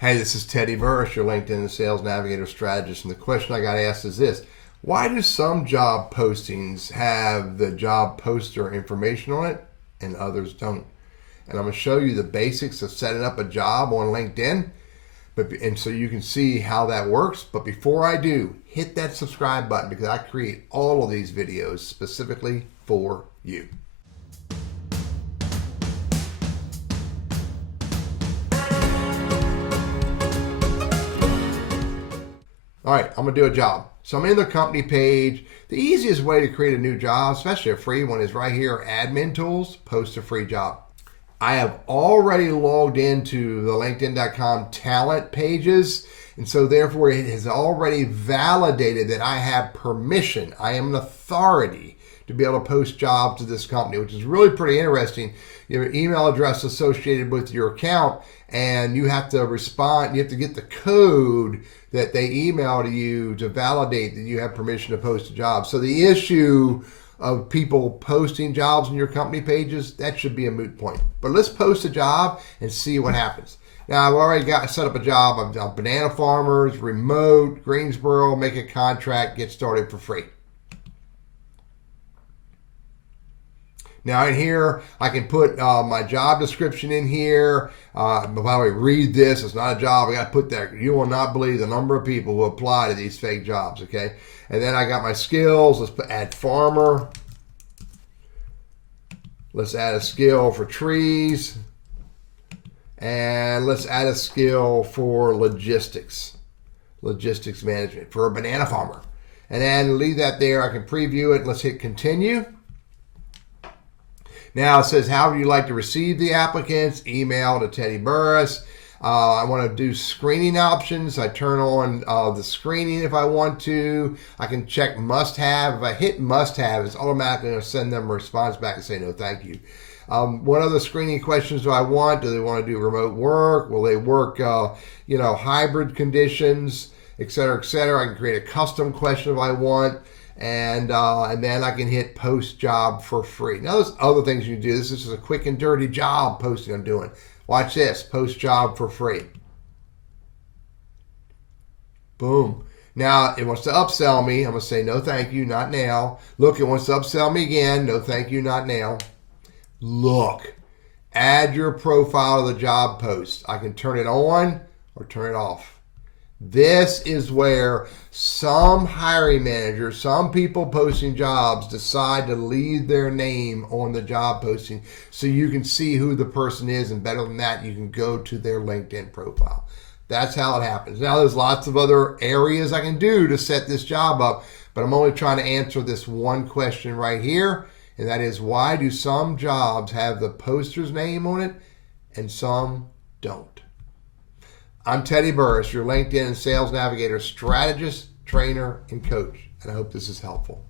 Hey, this is Teddy Burriss, your LinkedIn and Sales Navigator strategist. And the question I got asked is this: why do some job postings have the job poster information on it and others don't? And I'm going to show you the basics of setting up a job on LinkedIn, and so you can see how that works. But before I do, hit that subscribe button because I create all of these videos specifically for you. All right, I'm going to do a job. So I'm in the company page. The easiest way to create a new job, especially a free one, is right here, Admin Tools, Post a Free Job. I have already logged into the LinkedIn.com talent pages, and so therefore it has already validated that I have permission. I am an authority to be able to post jobs to this company, which is really pretty interesting. Your email address associated with your account, and you have to respond. You have to get the code that they email to you to validate that you have permission to post a job. So the issue of people posting jobs on your company pages, that should be a moot point. But let's post a job and see what happens. Now, I've already set up a job. I'm banana farmers, remote, Greensboro, make a contract, get started for free. Now in here, I can put my job description in here. By the way, read this. It's not a job. I got to put that. You will not believe the number of people who apply to these fake jobs, okay? And then I got my skills. Let's add farmer. Let's add a skill for trees. And let's add a skill for logistics management for a banana farmer. And then leave that there. I can preview it. Let's hit continue. Now it says, how would you like to receive the applicants? Email to Teddy Burriss. I want to do screening options. I turn on the screening if I want to. I can check must have. If I hit must have, it's automatically going to send them a response back and say no thank you. What other screening questions do I want? Do they want to do remote work? Will they work hybrid conditions, et cetera, et cetera. I can create a custom question if I want. And then I can hit post job for free. Now there's other things you can do. This is just a quick and dirty job posting I'm doing. Watch this, post job for free. Boom. Now it wants to upsell me. I'm going to say no thank you, not now. Look, it wants to upsell me again. No thank you, not now. Look, add your profile to the job post. I can turn it on or turn it off. This is where some hiring managers, some people posting jobs decide to leave their name on the job posting so you can see who the person is, and better than that, you can go to their LinkedIn profile. That's how it happens. Now, there's lots of other areas I can do to set this job up, but I'm only trying to answer this one question right here, and that is, why do some jobs have the poster's name on it and some don't? I'm Teddy Burriss, your LinkedIn and Sales Navigator strategist, trainer, and coach, and I hope this is helpful.